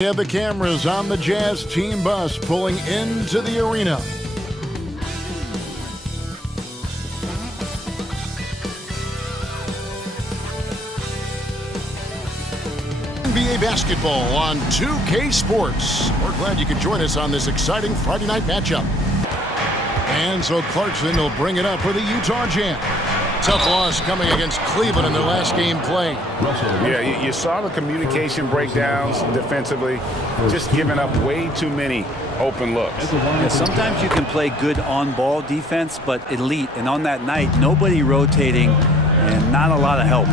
We have the cameras on the Jazz team bus pulling into the arena. NBA basketball on 2K Sports. We're glad you could join us on this exciting Friday night matchup. And so Clarkson will bring it up for the Utah Jazz. Tough loss coming against Cleveland in their last game played. Yeah, you saw the communication breakdowns defensively, just giving up way too many open looks. Yeah, sometimes you can play good on-ball defense, but elite. And on that night, nobody rotating and not a lot of help.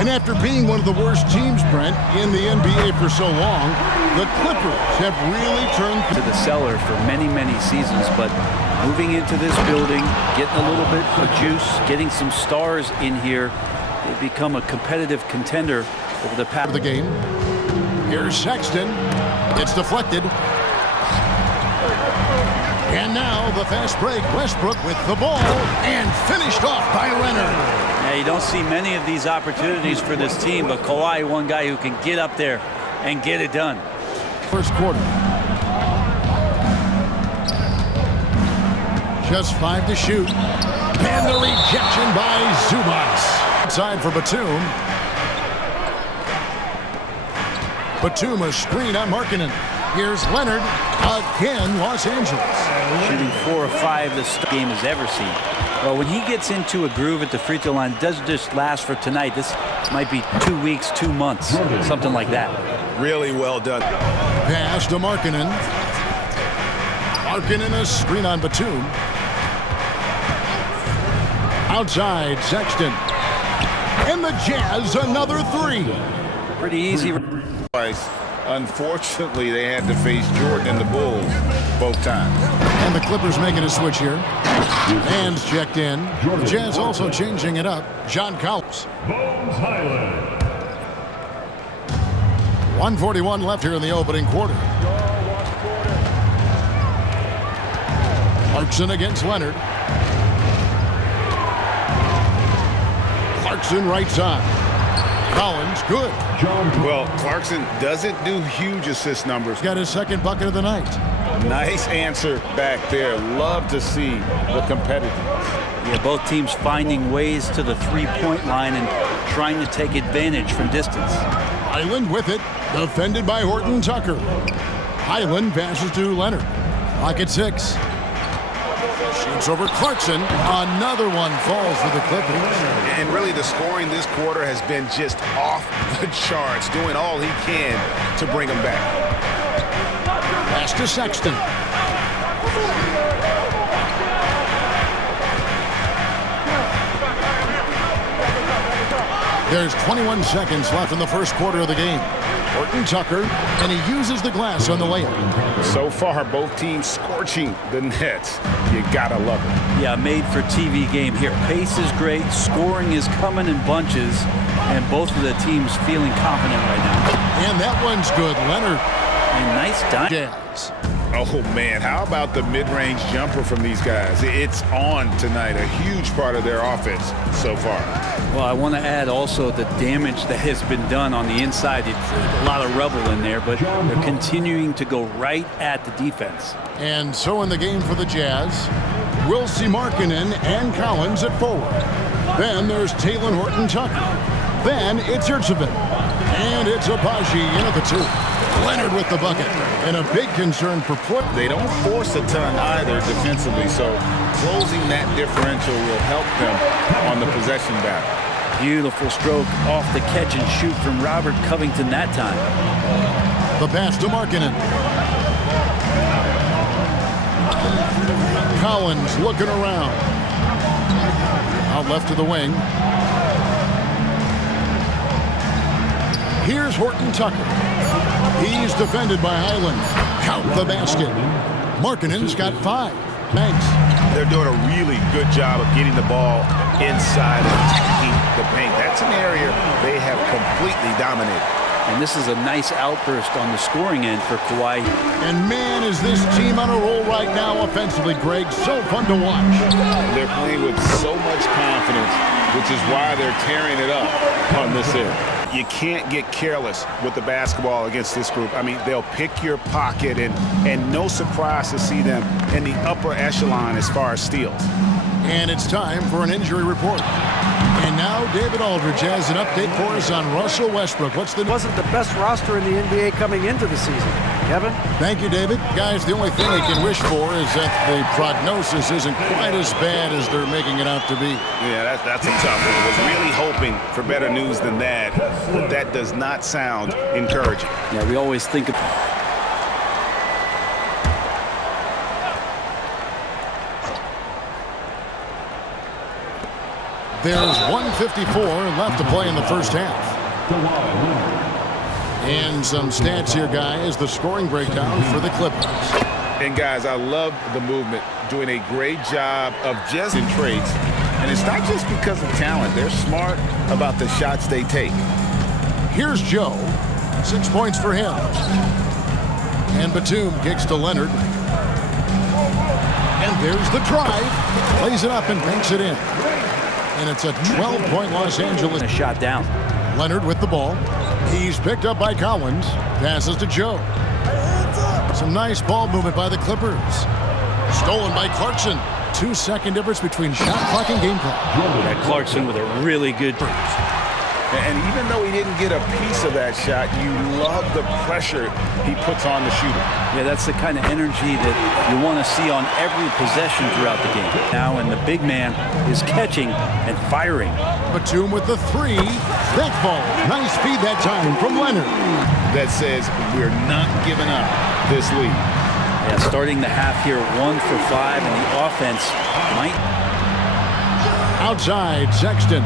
And after being one of the worst teams, Brent, in the NBA for so long, the Clippers have really turned to the cellar for many, many seasons, but moving into this building, getting a little bit of juice, getting some stars in here, they've become a competitive contender over the past. Of the game. Here's Sexton. It's deflected. And now the fast break. Westbrook with the ball and finished off by Leonard. Yeah, you don't see many of these opportunities for this team, but Kawhi, one guy who can get up there and get it done. First quarter. Just 5 to shoot. And the rejection by Zubas. Inside for Batum. Batum a screen on Markkanen. Here's Leonard. Again, Los Angeles. Shooting 4 of 5 this game has ever seen. Well, when he gets into a groove at the free throw line, it doesn't just last for tonight. This might be 2 weeks, 2 months, something like that. Really well done. Pass to Markkanen. Markkanen a screen on Batum. Outside, Sexton. And the Jazz another 3. Pretty easy. Unfortunately, they had to face Jordan and the Bulls both times. And the Clippers making a switch here. Hands checked in. The Jazz also changing it up. John Collins. 1:41 left here in the opening quarter. Clarkson against Leonard. Clarkson right side. Collins good. Well, Clarkson doesn't do huge assist numbers. Got his second bucket of the night. Nice answer back there. Love to see the competitiveness. Yeah, both teams finding ways to the three-point line and trying to take advantage from distance. Highland with it. Defended by Horton Tucker. Highland passes to Leonard. Clock at 6. Shoots over Clarkson. Another one falls for the Clippers. And really the scoring this quarter has been just off the charts, doing all he can to bring them back. Pass to Sexton. There's 21 seconds left in the first quarter of the game. Horton Tucker, and he uses the glass on the layup. So far, both teams scorching the nets. You gotta love it. Yeah, made for TV game here. Pace is great, scoring is coming in bunches, and both of the teams feeling confident right now. And that one's good, Leonard. And nice dime. Jazz. Oh, man, how about the mid-range jumper from these guys? It's on tonight, a huge part of their offense so far. Well, I want to add also the damage that has been done on the inside. It's a lot of rubble in there, but they're continuing to go right at the defense. And so in the game for the Jazz, we'll see Markkanen and Collins at forward. Then there's Taylor Horton Tucker. Then it's Yurtsevin. And it's Abaji in at the 2. Leonard with the bucket. And a big concern for play. They don't force a ton either defensively, so closing that differential will help them on the possession battle. Beautiful stroke off the catch and shoot from Robert Covington that time. The pass to Markkanen. Collins looking around. Out left to the wing. Here's Horton Tucker. He's defended by Highland. Count the basket. Markkanen's got 5. Thanks. They're doing a really good job of getting the ball inside and attacking the paint. That's an area they have completely dominated. And this is a nice outburst on the scoring end for Kawhi. And man, is this team on a roll right now offensively, Greg. So fun to watch. They're playing with so much confidence, which is why they're tearing it up on this end. You can't get careless with the basketball against this group. I mean, they'll pick your pocket, and no surprise to see them in the upper echelon as far as steals. And it's time for an injury report. And now David Aldridge has an update for us on Russell Westbrook. Wasn't the best roster in the NBA coming into the season. Kevin? Thank you, David. Guys, the only thing they can wish for is that the prognosis isn't quite as bad as they're making it out to be. Yeah, that's a tough one. I was really hoping for better news than that, but that does not sound encouraging. Yeah, we always think of... There's 1:54 left to play in the first half. And some stats here, guys. The scoring breakdown for the Clippers. And, guys, I love the movement, doing a great job of just in traits. And it's not just because of talent. They're smart about the shots they take. Here's Joe. 6 points for him. And Batum kicks to Leonard. And there's the drive. Plays it up and banks it in. And it's a 12-point Los Angeles. A shot down. Leonard with the ball. He's picked up by Collins. Passes to Joe. Some nice ball movement by the Clippers. Stolen by Clarkson. 2-second difference between shot clock and game clock. Yeah, Clarkson with a really good... And even though he didn't get a piece of that shot, you love the pressure he puts on the shooter. Yeah, that's the kind of energy that you want to see on every possession throughout the game. Now, and the big man is catching and firing. Batum with the three. That ball. Nice feed that time from Leonard. That says we're not giving up this lead. Yeah, starting the half here 1 for 5, and the offense might... Outside, Sexton.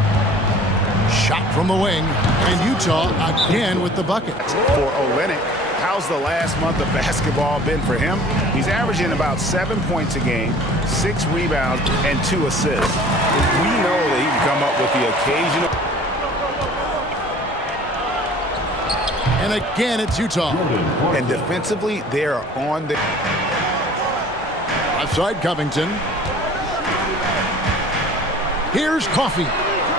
Shot from the wing, and Utah again with the bucket. For Olynyk, how's the last month of basketball been for him? He's averaging about 7 points a game, 6 rebounds, and 2 assists. We know that he can come up with the occasional. And again, it's Utah. And defensively, they're on the... Outside Covington. Here's Coffey.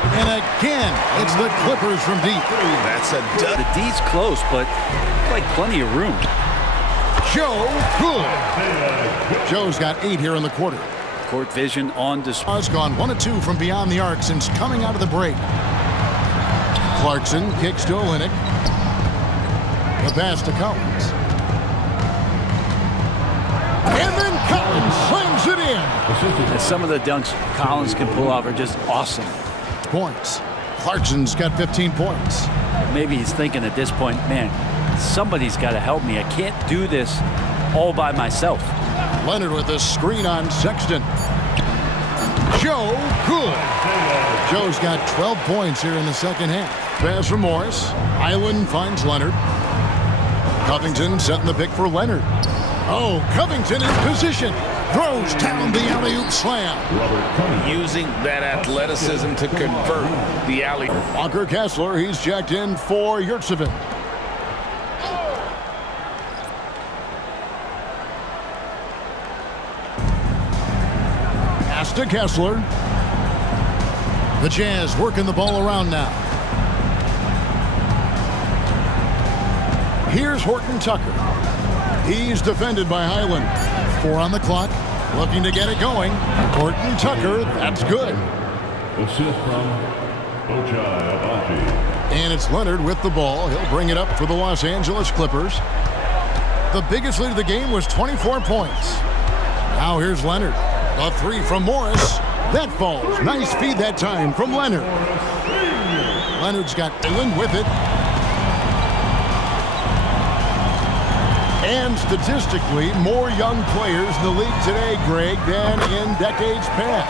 And again, it's the Clippers from deep. That's a dud. The D's close, but like plenty of room. Joe, good. Joe's got 8 here in the quarter. Court vision on display. Has gone 1 of 2 from beyond the arc since coming out of the break. Clarkson kicks to Olynyk. The pass to Collins. And then Collins slams it in. Some of the dunks Collins can pull off are just awesome. Points. Clarkson's got 15 points. Maybe he's thinking at this point, man, somebody's got to help me. I can't do this all by myself. Leonard with a screen on Sexton. Joe, good. Joe's got 12 points here in the second half. Pass from Morris. Island finds Leonard. Covington setting the pick for Leonard. Oh, Covington in position. Throws down the alley-oop slam. Using that athleticism to convert the alley. Walker Kessler, he's checked in for Yurtseven. Pass to Kessler. The Jazz working the ball around now. Here's Horton Tucker. He's defended by Highland. 4 on the clock. Looking to get it going. Horton Tucker, that's good. Assist from Ochai Agbaji. And it's Leonard with the ball. He'll bring it up for the Los Angeles Clippers. The biggest lead of the game was 24 points. Now here's Leonard. A 3 from Morris. That falls. Nice feed that time from Leonard. Leonard's got Island with it. And statistically, more young players in the league today, Greg, than in decades past.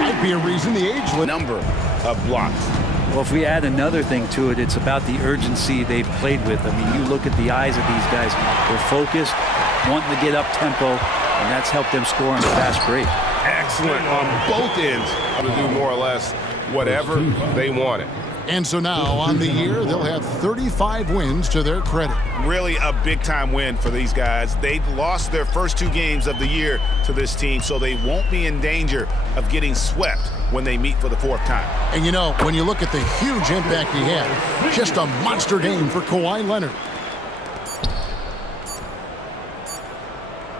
Might be a reason the age limit. Number of blocks. Well, if we add another thing to it, it's about the urgency they've played with. I mean, you look at the eyes of these guys. They're focused, wanting to get up tempo, and that's helped them score on the fast break. Excellent on both ends to do more or less whatever they wanted. And so now on the year, they'll have 35 wins to their credit. Really a big-time win for these guys. They lost their first 2 games of the year to this team, so they won't be in danger of getting swept when they meet for the 4th time. And you know, when you look at the huge impact he had, just a monster game for Kawhi Leonard.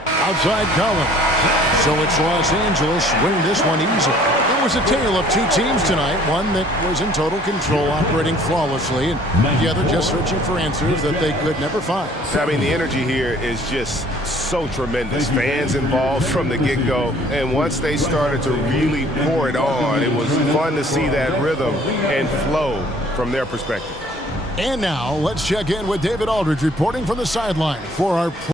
Outside Collins. So it's Los Angeles winning this one easily. It was a tale of 2 teams tonight. One that was in total control, operating flawlessly, and the other just searching for answers that they could never find. I mean, the energy here is just so tremendous. Fans involved from the get-go. And once they started to really pour it on, it was fun to see that rhythm and flow from their perspective. And now let's check in with David Aldridge reporting from the sideline for our